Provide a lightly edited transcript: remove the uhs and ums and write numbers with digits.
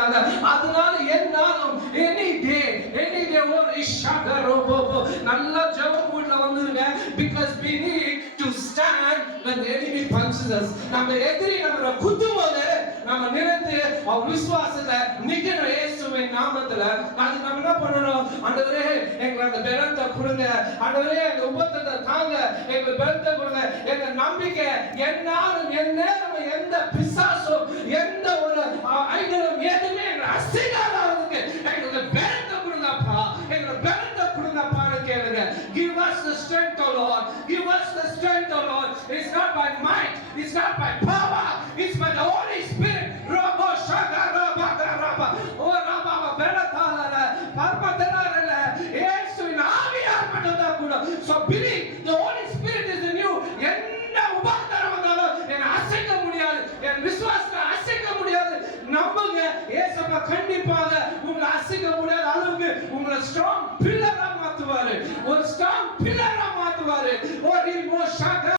அதனால என்னாலும் any day ஒரு இஷாகரோபோ நல்ல ஜெபம் வீட்ல வந்துருங்க. because we need to stand when the enemy punches us. நம்ம எதிரி நம்மள குத்தும்போது நம்ம நினைத்து அவர் விசுவாசத்தை நிக்கணும் இயேசுவின் நாமத்துல. அது நம்ம என்ன பண்ணணும்? ஆண்டவரே எங்களுக்கு அந்த பலத்தை கொடுங்க, ஆண்டவரே எங்க உபத்திரத்தை தாங்க, எங்களுக்கு பலத்தை கொடுங்க. எங்க நம்பிக்கை என்னாலும் எந்நேரமும் எந்த பிசாசும் எந்த ஒரு ஐதலும் எதுவுமே அசையாதவருக்கு எங்களுக்கு பலத்தை கொடுங்கப்பா, எங்களுக்கு பலத்தை கொடுங்கப்பான்னு கேளுங்க. Give us the strength, O Lord. Give us the strength, O Lord. It's not by might, it's not by power, it's by the Holy Spirit. Robo shagara bagaraba o raba belatala parpatarala Yesuவின் ஆவியார் மட்டும்தான் கூட. So believe the Holy Spirit is in you. என்ன உபத்திரம் வந்தாலும் என்னை அசைக்க முடியாது, என் விசுவாசத்தை அசைக்க முடியாது. நம்புங்க, ஏசப்பா கண்டிப்பாக உங்களை அசைக்க முடியாத அளவுக்கு உங்களை ஸ்ட்ராங் பில்லரா மாத்துவாரு. ஒரு ஸ்ட்ராங் பில்லரா